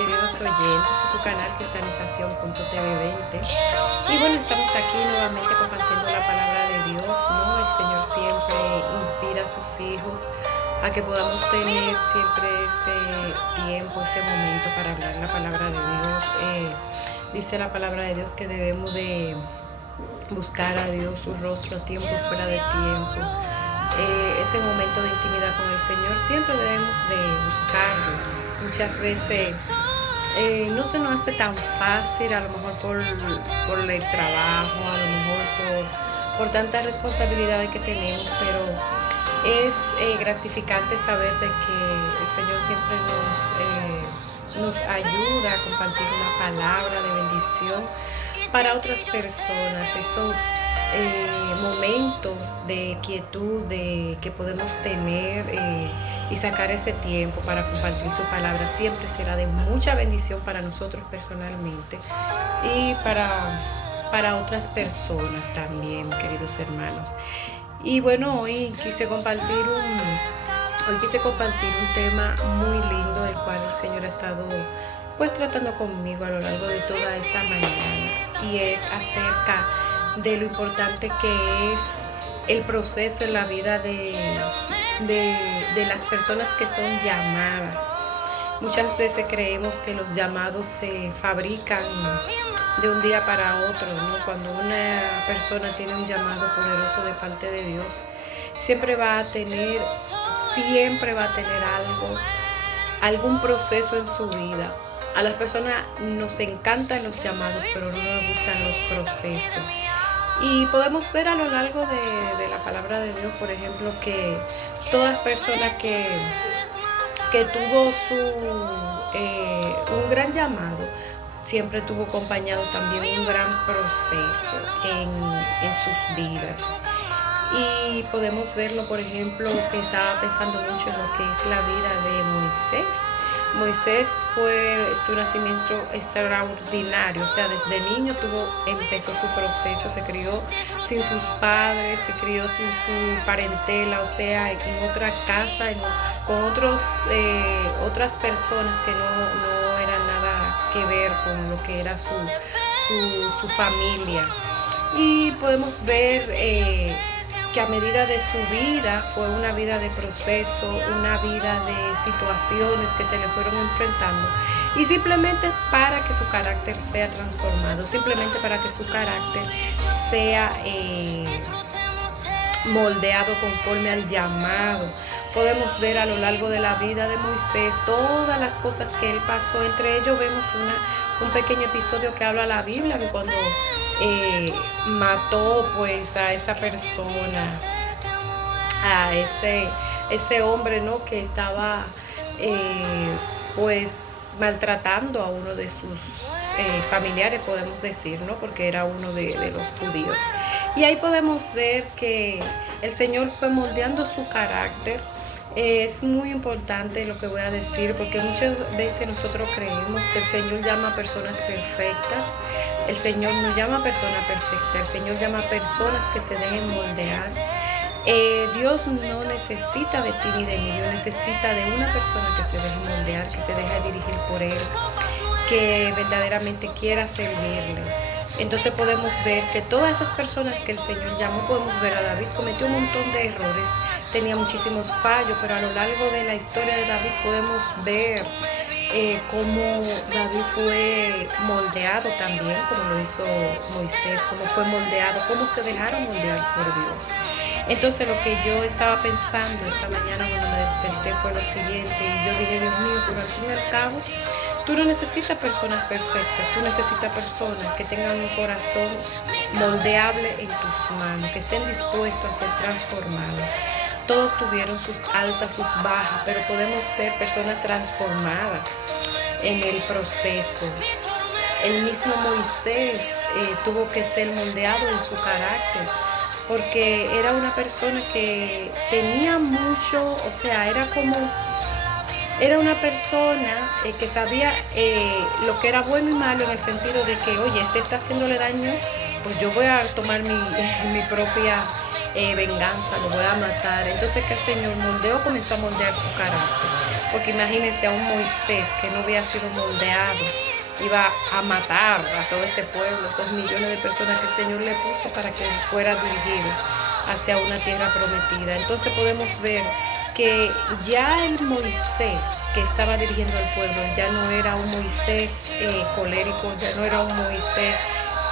queridos oyentes de su canal Cristianización.tv20. Y bueno, estamos aquí nuevamente compartiendo la palabra de Dios, ¿no? El Señor siempre inspira a sus hijos a que podamos tener siempre ese tiempo, ese momento para hablar la palabra de Dios. Dice la palabra de Dios que debemos de buscar a Dios, su rostro, a tiempo y fuera de tiempo. Ese momento de intimidad con el Señor siempre debemos de buscarlo. Muchas veces no se nos hace tan fácil, a lo mejor por el trabajo, a lo mejor por tantas responsabilidades que tenemos, pero es gratificante saber de que el Señor siempre nos ayuda a compartir una palabra de bendición para otras personas, esos momentos de quietud que podemos tener y sacar ese tiempo para compartir su palabra siempre será de mucha bendición para nosotros personalmente y para otras personas también, queridos hermanos. Y bueno, hoy quise compartir un tema muy lindo, el cual el Señor ha estado pues tratando conmigo a lo largo de toda esta mañana, y es acerca de lo importante que es el proceso en la vida de las personas que son llamadas. Muchas veces creemos que los llamados se fabrican de un día para otro, ¿no? Cuando una persona tiene un llamado poderoso de parte de Dios, siempre va a tener algún proceso en su vida. A las personas nos encantan los llamados, pero no nos gustan los procesos. Y podemos ver a lo largo de la palabra de Dios, por ejemplo, que todas personas que tuvo un gran llamado, siempre tuvo acompañado también un gran proceso en sus vidas. Y podemos verlo, por ejemplo, que estaba pensando mucho en lo que es la vida de Moisés. Moisés su nacimiento extraordinario, o sea, desde niño empezó su proceso, se crió sin sus padres, se crió sin su parentela, o sea, en otra casa, con otras personas que no eran nada que ver con lo que era su familia. Y podemos ver que a medida de su vida fue una vida de proceso, una vida de situaciones que se le fueron enfrentando, y simplemente para que su carácter sea transformado, simplemente para que su carácter sea moldeado conforme al llamado. Podemos ver a lo largo de la vida de Moisés todas las cosas que él pasó. Entre ellos vemos un pequeño episodio que habla la Biblia, de cuando mató pues a esa persona, a ese hombre, ¿no? Que estaba pues maltratando a uno de sus familiares, podemos decir, ¿no? Porque era uno de los judíos. Y ahí podemos ver que el Señor fue moldeando su carácter. Es muy importante lo que voy a decir, porque muchas veces nosotros creemos que el Señor llama a personas perfectas. El Señor no llama a personas perfectas, el Señor llama a personas que se dejen moldear. Dios no necesita de ti ni de mí, Dios necesita de una persona que se deje moldear, que se deje dirigir por Él, que verdaderamente quiera servirle. Entonces podemos ver que todas esas personas que el Señor llamó, podemos ver a David, cometió un montón de errores, tenía muchísimos fallos, pero a lo largo de la historia de David podemos ver cómo David fue moldeado también, como lo hizo Moisés, cómo fue moldeado, cómo se dejaron moldear por Dios. Entonces lo que yo estaba pensando esta mañana cuando me desperté fue lo siguiente, y yo dije, Dios mío, pero al fin y al cabo, tú no necesitas personas perfectas, tú necesitas personas que tengan un corazón moldeable en tus manos, que estén dispuestos a ser transformados. Todos tuvieron sus altas, sus bajas, pero podemos ver personas transformadas en el proceso. El mismo Moisés tuvo que ser moldeado en su carácter, porque era una persona que tenía mucho, o sea, era una persona que sabía lo que era bueno y malo, en el sentido de que, oye, este está haciéndole daño, pues yo voy a tomar mi propia venganza, lo voy a matar. Entonces que el Señor comenzó a moldear su carácter. Porque imagínense a un Moisés que no había sido moldeado, iba a matar a todo ese pueblo, esos millones de personas que el Señor le puso para que fuera dirigido hacia una tierra prometida. Entonces podemos ver que ya el Moisés que estaba dirigiendo al pueblo ya no era un Moisés colérico, ya no era un Moisés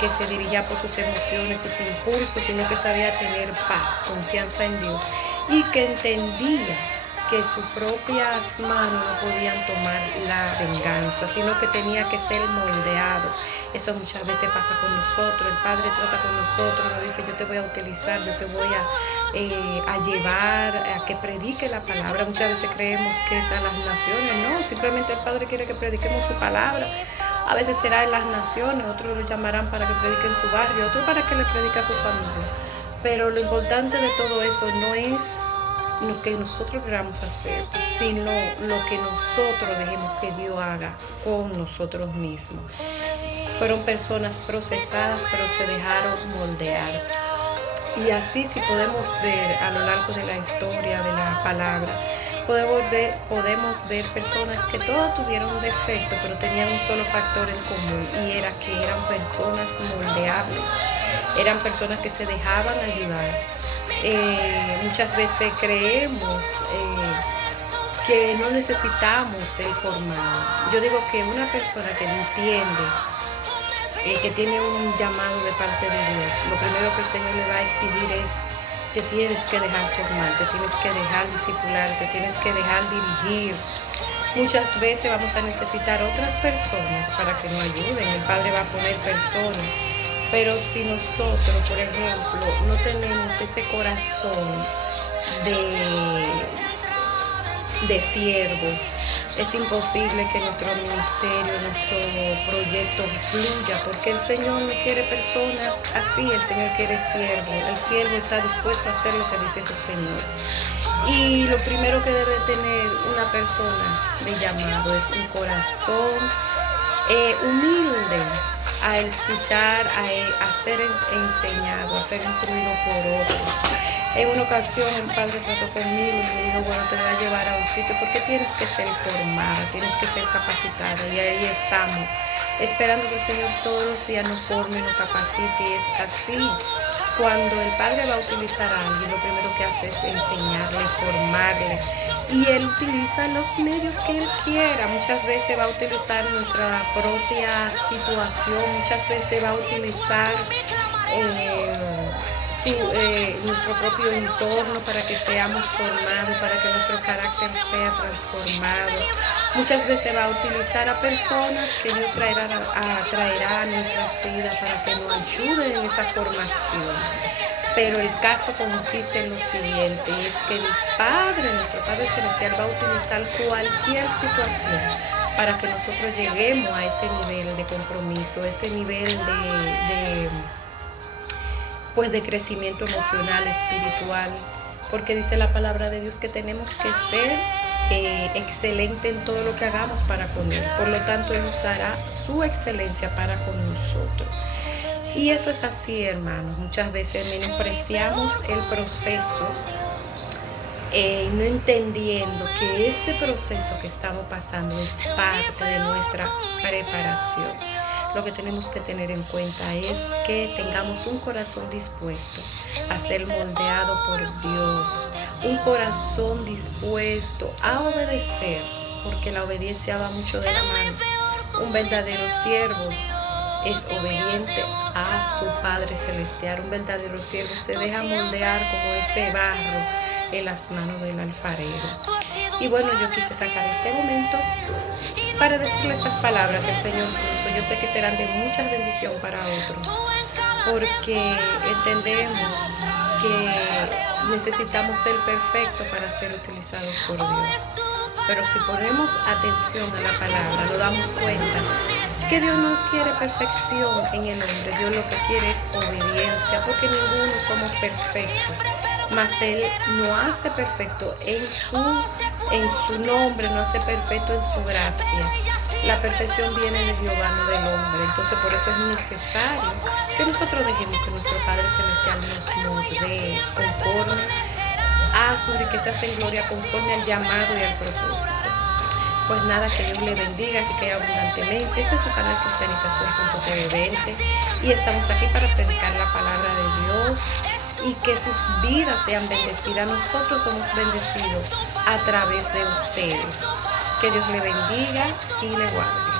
que se dirigía por sus emociones, sus impulsos, sino que sabía tener paz, confianza en Dios y que entendía que sus propias manos no podían tomar la venganza, sino que tenía que ser moldeado. Eso muchas veces pasa con nosotros. El Padre trata con nosotros, nos dice: yo te voy a utilizar, yo te voy a llevar a que predique la palabra. Muchas veces creemos que es a las naciones, no, simplemente el Padre quiere que prediquemos su palabra. A veces será en las naciones, otros lo llamarán para que predique en su barrio, otros para que le predique a su familia. Pero lo importante de todo eso no es lo que nosotros queramos hacer, sino lo que nosotros dejemos que Dios haga con nosotros mismos. Fueron personas procesadas, pero se dejaron moldear. Y así, si podemos ver a lo largo de la historia de la palabra, podemos ver personas que todas tuvieron un defecto, pero tenían un solo factor en común, y era que eran personas moldeables, eran personas que se dejaban ayudar. Muchas veces creemos que no necesitamos ser formados. Yo digo que una persona que entiende que tiene un llamado de parte de Dios, lo primero que el Señor le va a exigir es: te tienes que dejar formar, te tienes que dejar discipular, te tienes que dejar dirigir. Muchas veces vamos a necesitar otras personas para que nos ayuden. El Padre va a poner personas. Pero si nosotros, por ejemplo, no tenemos ese corazón de siervo, es imposible que nuestro ministerio, nuestro proyecto fluya, porque el Señor no quiere personas así, el Señor quiere siervo. El siervo está dispuesto a hacer lo que dice su Señor. Y lo primero que debe tener una persona de llamado es un corazón humilde a escuchar, a ser enseñado, a ser instruido por otros. En una ocasión el Padre trató conmigo y me dijo: bueno, te voy a llevar a un sitio porque tienes que ser formada, tienes que ser capacitada. Y ahí estamos, esperando que el Señor todos los días nos forme, nos capacite. Y es así. Cuando el Padre va a utilizar a alguien, lo primero que hace es enseñarle, formarle. Y Él utiliza los medios que Él quiera. Muchas veces va a utilizar nuestra propia situación, muchas veces va a utilizar nuestro propio entorno para que seamos formados, para que nuestro carácter sea transformado. Muchas veces va a utilizar a personas que Dios traerá a nuestras vidas para que nos ayuden en esa formación. Pero el caso consiste en lo siguiente: es que nuestro Padre Celestial, va a utilizar cualquier situación para que nosotros lleguemos a ese nivel de compromiso, ese nivel de crecimiento emocional, espiritual, porque dice la palabra de Dios que tenemos que ser excelente en todo lo que hagamos para con Él. Por lo tanto, Él usará su excelencia para con nosotros. Y eso es así, hermanos. Muchas veces menospreciamos el proceso, no entendiendo que ese proceso que estamos pasando es parte de nuestra preparación. Lo que tenemos que tener en cuenta es que tengamos un corazón dispuesto a ser moldeado por Dios, un corazón dispuesto a obedecer, porque la obediencia va mucho de la mano. Un verdadero siervo es obediente a su Padre Celestial. Un verdadero siervo se deja moldear como ese barro en las manos del alfarero. Y bueno, yo quise sacar este momento para decirle estas palabras que el Señor puso. Yo sé que serán de mucha bendición para otros, porque entendemos que necesitamos ser perfectos para ser utilizados por Dios. Pero si ponemos atención a la palabra, nos damos cuenta que Dios no quiere perfección en el hombre. Dios lo que quiere es obediencia, porque ninguno somos perfectos. Mas Él no hace perfecto en su nombre, no hace perfecto en su gracia. La perfección viene de Jehová, no del hombre. Entonces por eso es necesario que nosotros dejemos que nuestro Padre Celestial nos moldee conforme a sus riquezas en gloria, conforme al llamado y al propósito. Pues nada, que Dios le bendiga, que quede abundantemente. Este es su canal Cristianización.tv20 y estamos aquí para predicar la palabra de Dios y que sus vidas sean bendecidas. Nosotros somos bendecidos a través de ustedes. Que Dios le bendiga y le guarde.